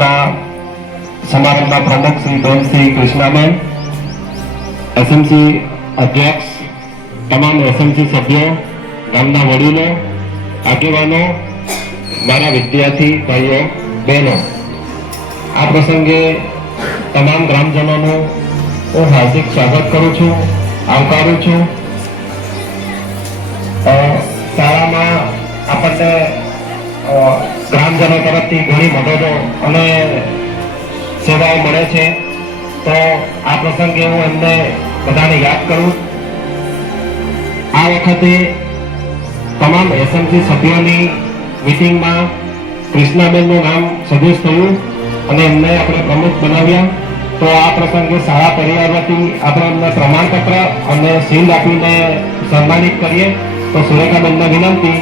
આજના સમારંભના પ્રમુખ શ્રી બેન શ્રી કૃષ્ણાબેન, એસએમસી અધ્યક્ષ, તમામ એસએમસી સભ્યો, ગામના વડીલો, આગેવાનો, મારા વિદ્યાર્થી ભાઈઓ બહેનો, આ પ્રસંગે તમામ ગ્રામજનોનું હું હાર્દિક સ્વાગત કરું છું, આવકારું છું. શાળામાં આપણને ગ્રામજનો તરફથી ઘણી મદદો અને સેવાઓ મળે છે, તો આ પ્રસંગે હું એમને બધાને યાદ કરું. આ વખતે તમામ એસએમસી સભ્યોની મીટિંગમાં કૃષ્ણાબેનનું નામ સજેસ્ટ થયું અને એમને આપણે પ્રમુખ બનાવ્યા. તો આ પ્રસંગે શાળા પરિવાર વતી આપણે એમને પ્રમાણપત્ર અને સીલ આપીને સન્માનિત કરીએ. તો સુરેખાબેનને વિનંતી